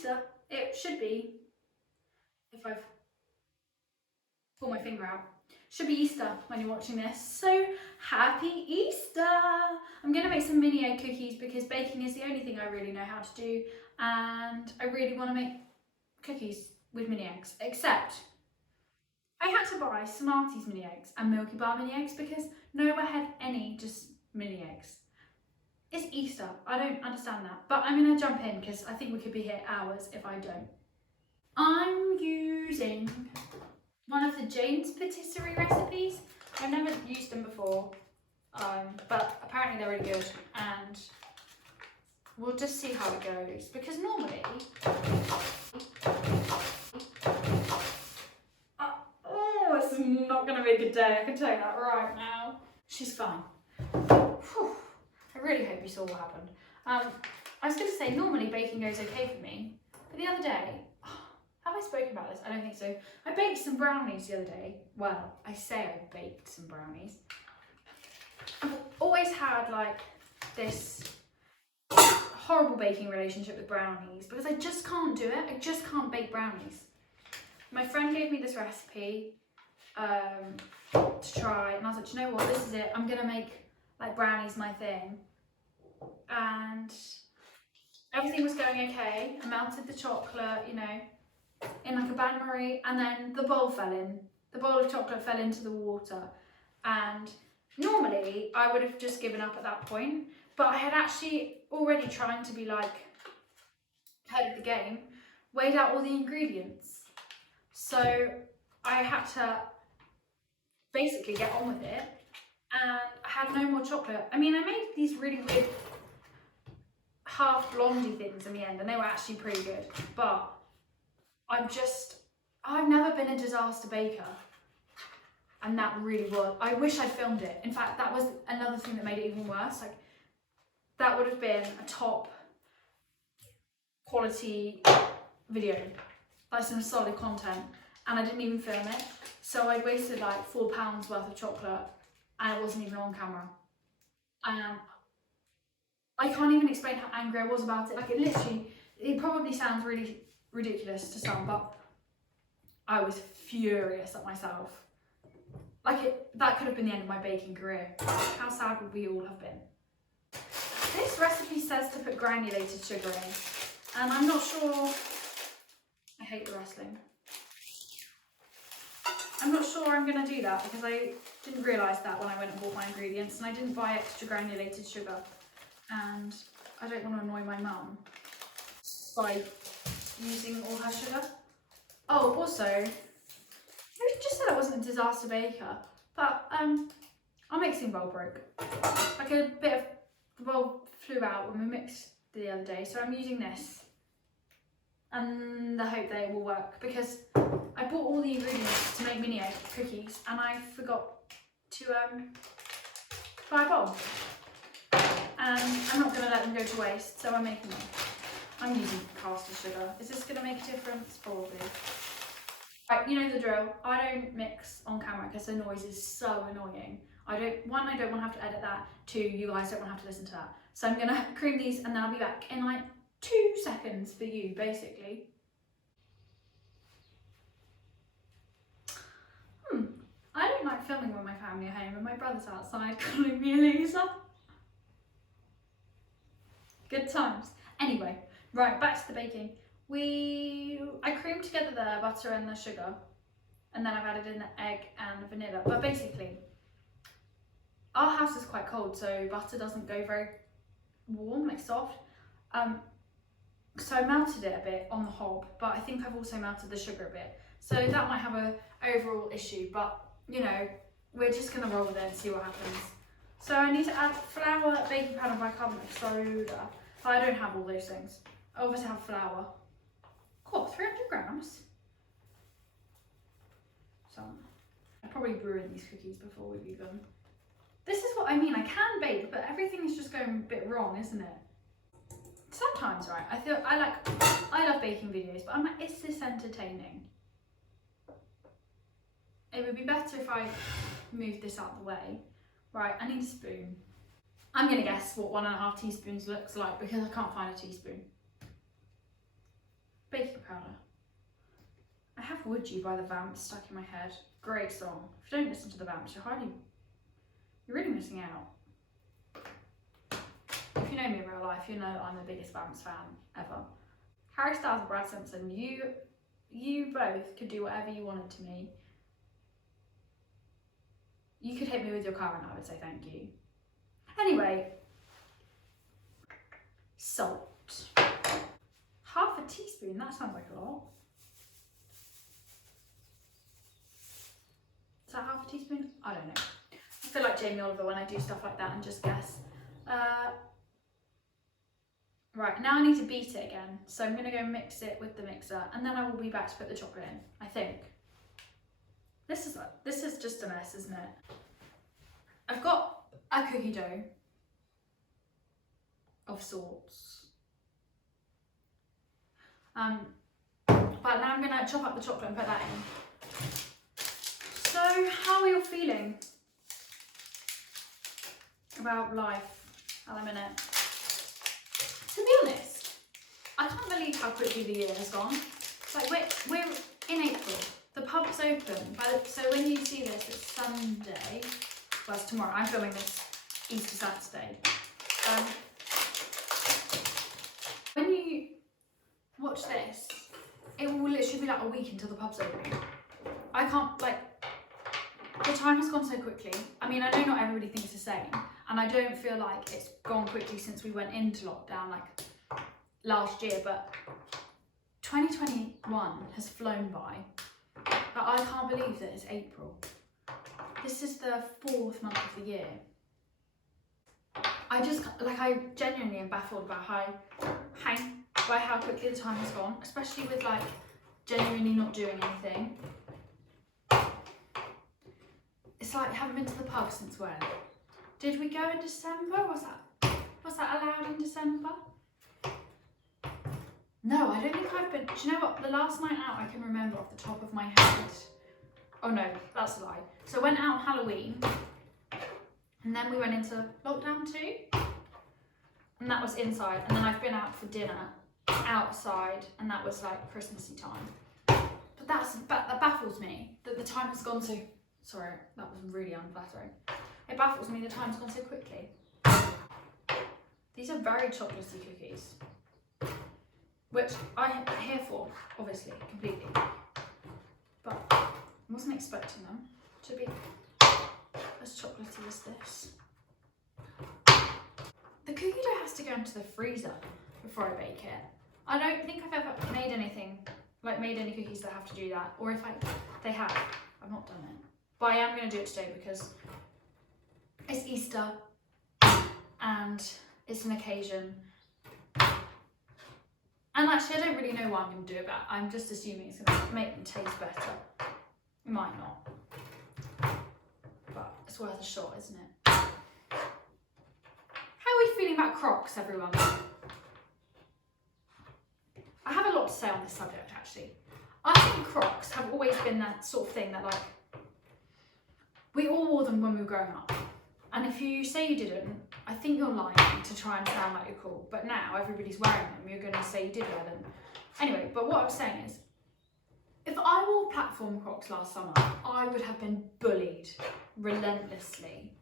Easter. It should be, if I've pulled my finger out, should be Easter when you're watching this. So happy Easter! I'm gonna make some mini egg cookies because baking is the only thing I really know how to do, and I really want to make cookies with mini eggs, except I had to buy Smarties mini eggs and Milky Bar mini eggs because nowhere had any just mini eggs. It's Easter, I don't understand that, but I'm gonna jump in because I think we could be here hours if I don't. I'm using one of the Jane's patisserie recipes. I've never used them before, but apparently they're really good, and we'll just see how it goes, because normally, oh, it's not gonna be a good day, I can tell you that right now. She's fine. Whew. I really hope you saw what happened. I was gonna say, normally baking goes okay for me, but the other day, have I spoken about this? I don't think so. I baked some brownies the other day. Well, I say I baked some brownies. I've always had like this horrible baking relationship with brownies because I just can't do it. I just can't bake brownies. My friend gave me this recipe to try, and I was like, do you know what? This is it. I'm gonna make like brownies my thing. And everything was going okay. I melted the chocolate, you know, in like a bain-marie, and then the bowl fell in. The bowl of chocolate fell into the water, and normally I would have just given up at that point, but I had actually already trying to be like ahead of the game, weighed out all the ingredients. So I had to basically get on with it, and I had no more chocolate. I mean, I made these really weird half blondie things in the end, and they were actually pretty good, but I've never been a disaster baker, and that really was. I wish I filmed it. In fact, that was another thing that made it even worse. Like, that would have been a top quality video, like some solid content, and I didn't even film it. So I wasted like £4 worth of chocolate, and it wasn't even on camera. I can't even explain how angry I was about it. Like, it probably sounds really ridiculous to some, but I was furious at myself. Like, that could have been the end of my baking career. How sad would we all have been? This recipe says to put granulated sugar in, and I'm not sure. I hate the rustling. I'm not sure I'm gonna do that because I didn't realise that when I went and bought my ingredients, and I didn't buy extra granulated sugar, and I don't want to annoy my mum by using all her sugar. Oh, also, I just said I wasn't a disaster baker, but our mixing bowl broke. Like, a bit of the bowl flew out when we mixed the other day, so I'm using this, and I hope that it will work, because I bought all the ingredients to make mini egg cookies, and I forgot to buy a bowl, and I'm not going to let them go to waste, so I'm making them. I'm using caster sugar. Is this going to make a difference? Probably. Right, you know the drill. I don't mix on camera because the noise is so annoying. I don't want to have to edit that. 2, you guys don't want to have to listen to that. So I'm going to cream these, and then I'll be back in like 2 seconds for you, basically. I don't like filming when my family are home and my brother's outside calling me a loser. Good times. Anyway, right, back to the baking. I creamed together the butter and the sugar, and then I've added in the egg and the vanilla. But basically, our house is quite cold, so butter doesn't go very warm, like soft. So I melted it a bit on the hob, but I think I've also melted the sugar a bit. So that might have an overall issue, but you know, we're just gonna roll with it and see what happens. So I need to add flour, baking powder, bicarbonate of soda. But I don't have all those things. I obviously have flour. Cool, 300 grams. So I probably ruined these cookies before we've even. This is what I mean. I can bake, but everything is just going a bit wrong, isn't it? Sometimes, right? I love baking videos, but I'm like, is this entertaining? It would be better if I moved this out of the way. Right, I need a spoon. I'm gonna guess what 1.5 teaspoons looks like because I can't find a teaspoon. Baking powder. I have Would You by the Vamps stuck in my head. Great song. If you don't listen to the Vamps, you're really missing out. If you know me in real life, you know I'm the biggest Vamps fan ever. Harry Styles and Brad Simpson, you both could do whatever you wanted to me. You could hit me with your car and I would say thank you. Anyway, salt. Half a teaspoon, that sounds like a lot. Is that half a teaspoon? I don't know. I feel like Jamie Oliver when I do stuff like that and just guess. Right, now I need to beat it again. So I'm gonna go mix it with the mixer and then I will be back to put the chocolate in, I think. This is just a mess, isn't it? I've got a cookie dough of sorts. But now I'm gonna chop up the chocolate and put that in. So, how are you feeling about life at the minute? To be honest, I can't believe how quickly the year has gone. It's like we're in April. The pub's open. So when you see this, it's Sunday. Well, it's tomorrow. I'm filming this Easter Saturday. When you watch this, it will literally be like a week until the pub's open. I can't, like, the time has gone so quickly. I mean, I know not everybody thinks the same, and I don't feel like it's gone quickly since we went into lockdown, like, last year, but 2021 has flown by. But I can't believe that it's April. This is the 4th month of the year. I genuinely am baffled by how quickly the time has gone, especially with like genuinely not doing anything. It's like, haven't been to the pub since when? Did we go in December? Was that allowed in December? No, I don't think I've been. Do you know what? The last night out I can remember off the top of my head. Oh no, that's a lie. So I went out on Halloween, and then we went into lockdown 2, and that was inside. And then I've been out for dinner outside, and that was like Christmassy time. But that baffles me that the time has gone so. Sorry, that was really unflattering. It baffles me the time's gone so quickly. These are very chocolatey cookies, which I'm here for, obviously, completely. But I wasn't expecting them to be as chocolatey as this. The cookie dough has to go into the freezer before I bake it. I don't think I've ever made any cookies that have to do that, or if they have, I've not done it. But I am going to do it today because it's Easter and it's an occasion. And actually, I don't really know what I'm going to do about it. I'm just assuming it's going to make them taste better. It might not. But it's worth a shot, isn't it? How are we feeling about Crocs, everyone? I have a lot to say on this subject, actually. I think Crocs have always been that sort of thing that, like, we all wore them when we were growing up. And if you say you didn't, I think you're lying to try and sound like you're cool. But now everybody's wearing them, you're going to say you did wear them. Anyway, but what I'm saying is, if I wore platform Crocs last summer, I would have been bullied relentlessly.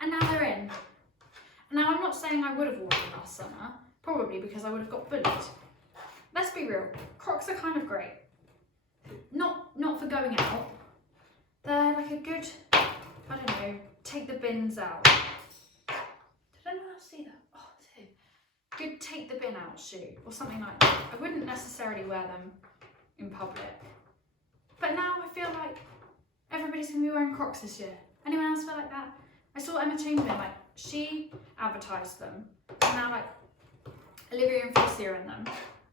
And now they're in. Now, I'm not saying I would have worn them last summer, probably because I would have got bullied. Let's be real, Crocs are kind of great. Not for going out. They're like a good, I don't know, take the bins out. Did anyone else see that? Oh, it's good take the bin out shoe or something like that. I wouldn't necessarily wear them in public. But now I feel like everybody's going to be wearing Crocs this year. Anyone else feel like that? I saw Emma Chamberlain, like, she advertised them. And now, like, Olivia and Felicity are in them.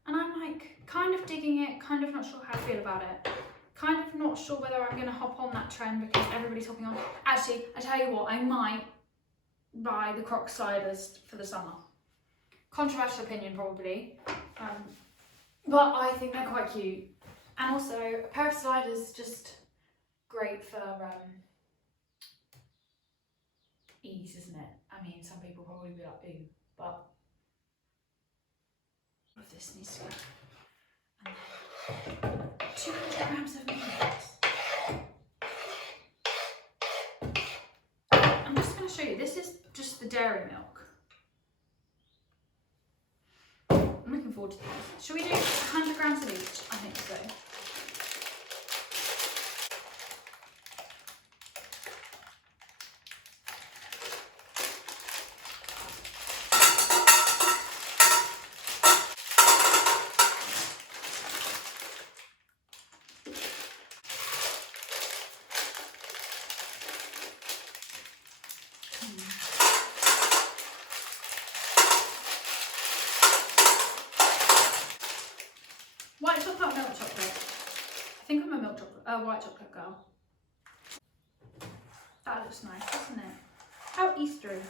And I'm, like, kind of digging it, kind of not sure how I feel about it. Kind of not sure whether I'm going to hop on that trend because everybody's hopping on. Actually, I tell you what, I might buy the Crocs sliders for the summer. Controversial opinion, probably. But I think they're quite cute. And also, a pair of sliders just great for ease, isn't it? I mean, some people probably be like, ooh, but this needs to go. 200 grams of milk. I'm just going to show you. This is just the dairy milk. I'm looking forward to these. Should we do 100 grams of each? I think so. White chocolate or milk chocolate? I think I'm a white chocolate girl. That looks nice, doesn't it? How Eastery.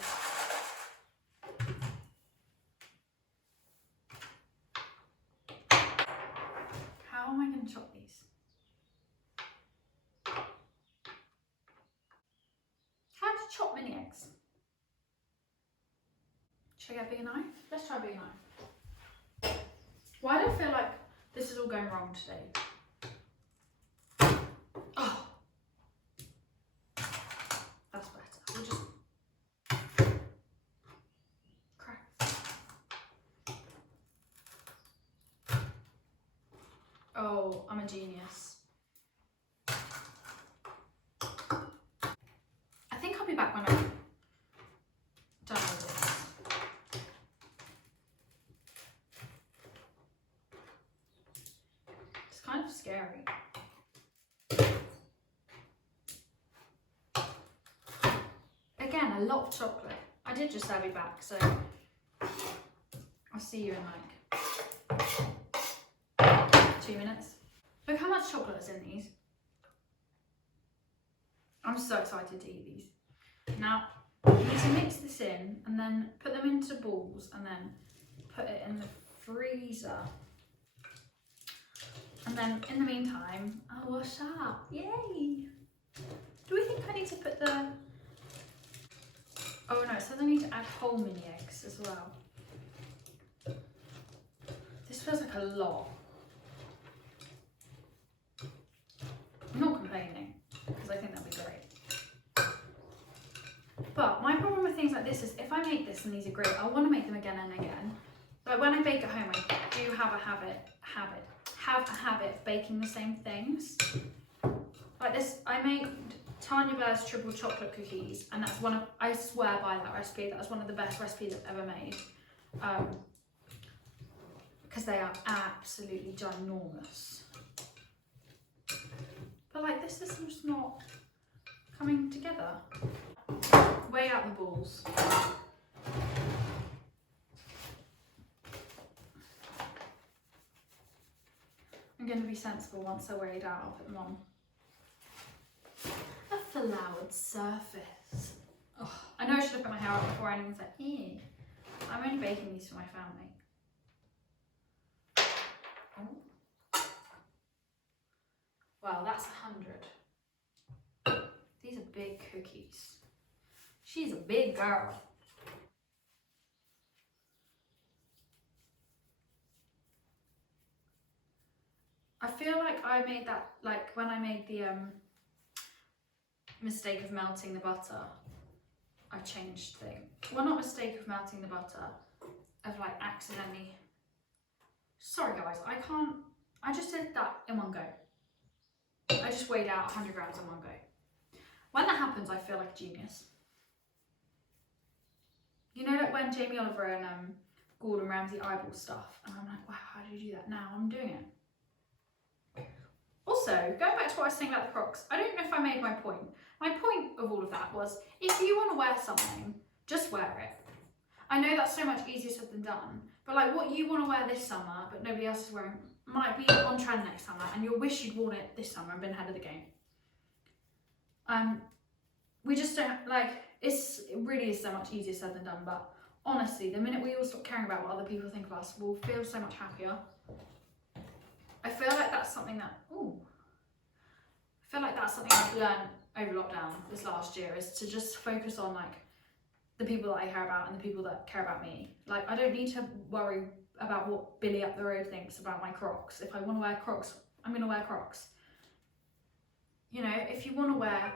How am I going to chop these? How to chop mini eggs? Should I get a bigger knife? Let's try a bigger knife. Why do I feel like this is all going wrong today? Oh, that's better. We'll just crack. Oh, I'm a genius. I think I'll be back when I'm done with this. It's kind of scary. Again, a lot of chocolate. I did just say I'll be back, so I'll see you in like 2 minutes. Look how much chocolate is in these. I'm so excited to eat these. Now, you need to mix this in and then put them into balls and then put it in the freezer. And then in the meantime, I'll wash up. Yay! Do we think I need to put the... Oh no, it says I need to add whole mini eggs as well. This feels like a lot. I'm not complaining, because I think that'd be great. But my problem with things like this is if I make this and these are great, I want to make them again and again. Like when I bake at home, I do have a habit of baking the same things. Like this, I made Tanya Blair's triple chocolate cookies, and that's one of, I swear by that recipe, that was one of the best recipes I've ever made. Because they are absolutely ginormous. But like this is just not coming together. Weigh out the balls. I'm going to be sensible once they're weighed out, I'll put them on. A floured surface. Oh, I know I should have put my hair up before anyone's like, ew. I'm only baking these for my family. Oh. Well, that's 100. These are big cookies. She's a big girl. I feel like I made that, like when I made the mistake of melting the butter, I changed things. Well, not mistake of melting the butter, of like accidentally. Sorry guys, I just did that in one go. I just weighed out 100 grams in one go. When that happens, I feel like a genius. You know, like when Jamie Oliver and Gordon Ramsay eyeball stuff, and I'm like, wow, how do you do that? Now I'm doing it. Also, going back to what I was saying about the Crocs, I don't know if I made my point. My point of all of that was, if you want to wear something, just wear it. I know that's so much easier said than done, but like what you want to wear this summer, but nobody else is wearing, might be on trend next summer, and you'll wish you'd worn it this summer and been ahead of the game. We just don't, like, it really is so much easier said than done, but honestly, the minute we all stop caring about what other people think of us, we'll feel so much happier. I feel like that's something that, I've learned over lockdown this last year, is to just focus on like the people that I care about and the people that care about me. Like I don't need to worry about what Billy up the road thinks about my Crocs. If I want to wear Crocs, I'm going to wear Crocs. You know, if you want to wear...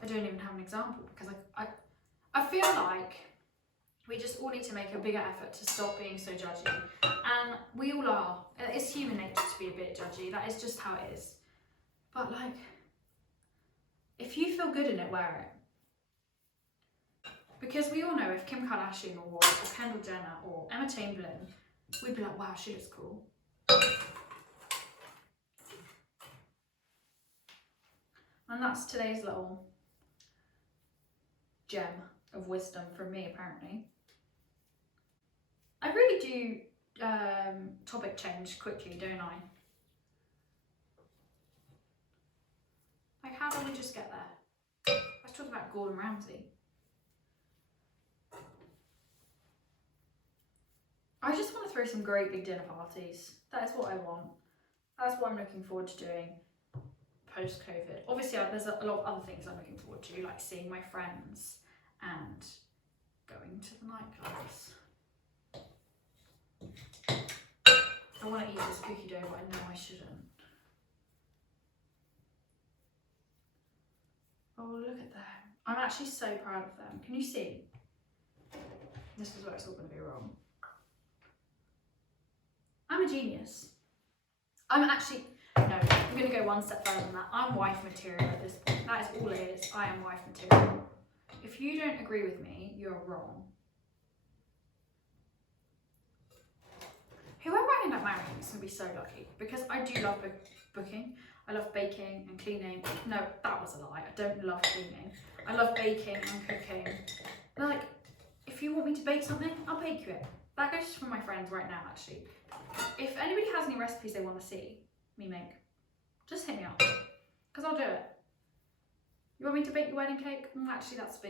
I don't even have an example because I feel like we just all need to make a bigger effort to stop being so judgy. And we all are. It's human nature to be a bit judgy. That is just how it is. But like, if you feel good in it, wear it. Because we all know if Kim Kardashian wore it, or Kendall Jenner, or Emma Chamberlain, we'd be like, wow, she looks cool. And that's today's little gem of wisdom from me, apparently. I really do topic change quickly, don't I? Like, how do we just get there? Let's talk about Gordon Ramsay. I just want to throw some great big dinner parties. That is what I want. That's what I'm looking forward to doing post-COVID. Obviously, there's a lot of other things I'm looking forward to, like seeing my friends and going to the nightclubs. I want to eat this cookie dough, but I know I shouldn't. Oh, look at them. I'm actually so proud of them. Can you see? This is where it's all going to be wrong. I'm a genius. I'm actually, no, I'm going to go one step further than that. I'm wife material at this point. That is all it is. I am wife material. If you don't agree with me, you're wrong. Whoever I end up marrying is going to be so lucky, because I do love cooking. I love baking and cleaning. No, that was a lie. I don't love cleaning. I love baking and cooking. Like, if you want me to bake something, I'll bake you it. That goes for my friends right now, actually. If anybody has any recipes they want to see me make, just hit me up, because I'll do it. You want me to bake your wedding cake? Actually, that's a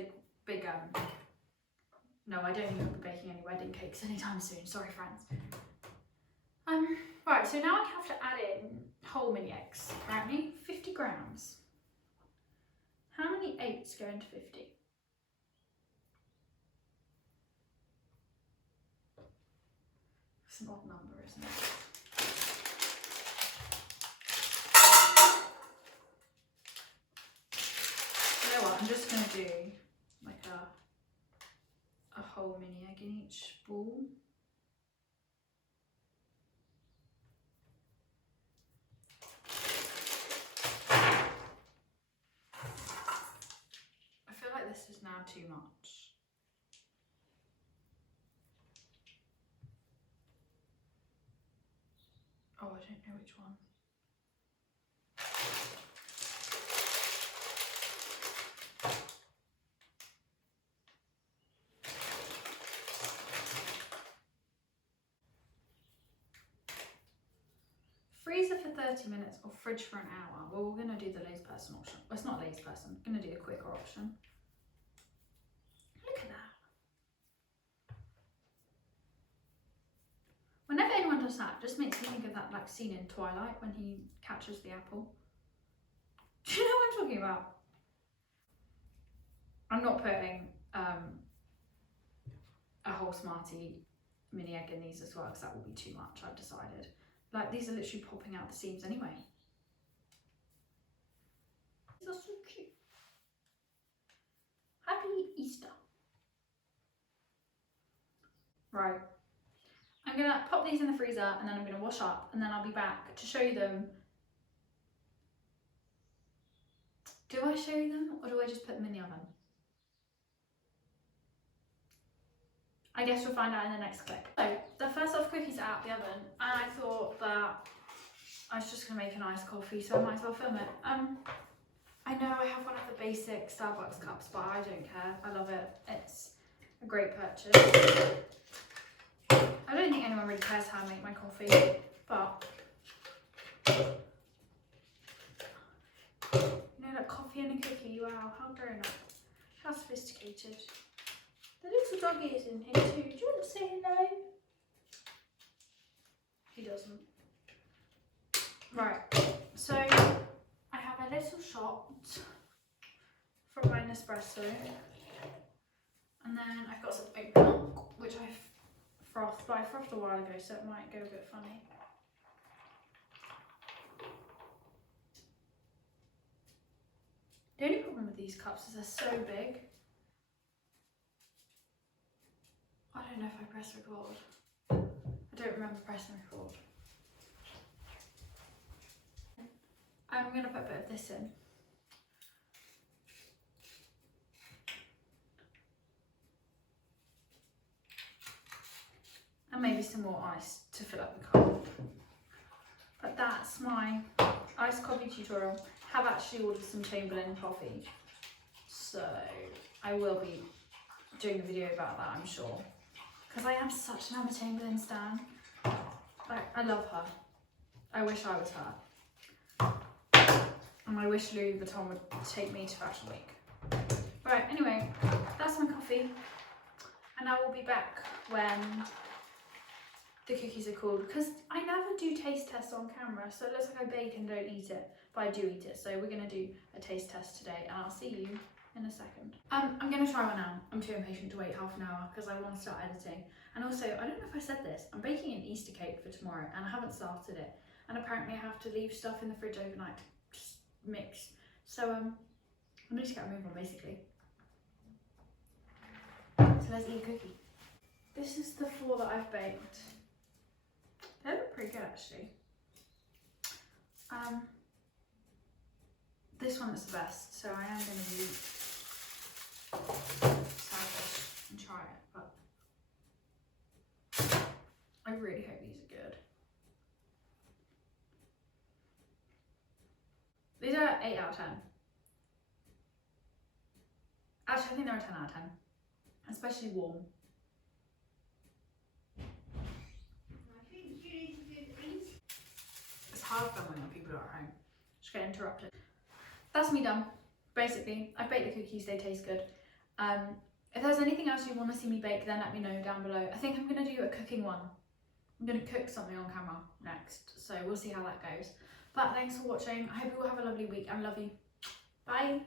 big, no, I don't think I'll be baking any wedding cakes anytime soon. Sorry, friends. Right, so now I have to add in whole mini eggs. Apparently, 50 grams. How many 8s go into 50? It's an odd number, isn't it? You know what? I'm just going to do like a whole mini egg in each ball. I feel like this is now too much. Oh, I don't know which one. Freezer for 30 minutes or fridge for an hour. Well, we're going to do the lazy person option. Well, it's not lazy person. I'm going to do the quicker option. Look at that. Whenever anyone does that, it just makes me think of that like scene in Twilight when he catches the apple. Do you know what I'm talking about? I'm not putting a whole Smartie mini egg in these as well, because that will be too much, I've decided. Like, these are literally popping out the seams anyway. These are so cute. Happy Easter. Right. I'm going to pop these in the freezer and then I'm going to wash up, and then I'll be back to show you them. Do I show you them, or do I just put them in the oven? I guess you'll find out in the next clip. So, the first lot of cookies are out the oven, and I thought that I was just going to make an iced coffee, so I might as well film it. I know I have one of the basic Starbucks cups, but I don't care. I love it. It's a great purchase. I don't think anyone really cares how I make my coffee, but you know, like coffee and a cookie. Wow, how grown up, how sophisticated. The little doggy is in here too. Do you want to say hello? He doesn't. Right, so I have a little shot from my Nespresso, and then I've got some oat milk, which I froth, but I frothed a while ago, so it might go a bit funny. The only problem with these cups is they're so big. I don't know if I press record. I don't remember pressing record. I'm going to put a bit of this in. And maybe some more ice to fill up the cup. But that's my iced coffee tutorial. Have actually ordered some Chamberlain coffee, so I will be doing a video about that, I'm sure, because I am such an Emma Chamberlain stan. I love her. I wish I was her, and I wish Louis Vuitton would take me to Fashion Week. Right, anyway, that's my coffee, and I will be back when the cookies are cooled, because I never do taste tests on camera, so it looks like I bake and don't eat it, but I do eat it. So we're going to do a taste test today, and I'll see you in a second. I'm going to try one now. I'm too impatient to wait half an hour because I want to start editing. And also, I don't know if I said this, I'm baking an Easter cake for tomorrow, and I haven't started it. And apparently I have to leave stuff in the fridge overnight to just mix. So I need to get a move on, basically. So let's eat a cookie. This is the 4 that I've baked. They look pretty good, actually. This one is the best, so I am going to be selfish and try it, but I really hope these are good. These are 8 out of 10. Actually, I think they're a 10 out of 10, especially warm. It's hard filming when people are at home. Just get interrupted. That's me done. Basically, I've baked the cookies, they taste good. If there's anything else you want to see me bake, then let me know down below. I think I'm going to do a cooking one. I'm going to cook something on camera next, so we'll see how that goes. But thanks for watching. I hope you all have a lovely week and love you. Bye.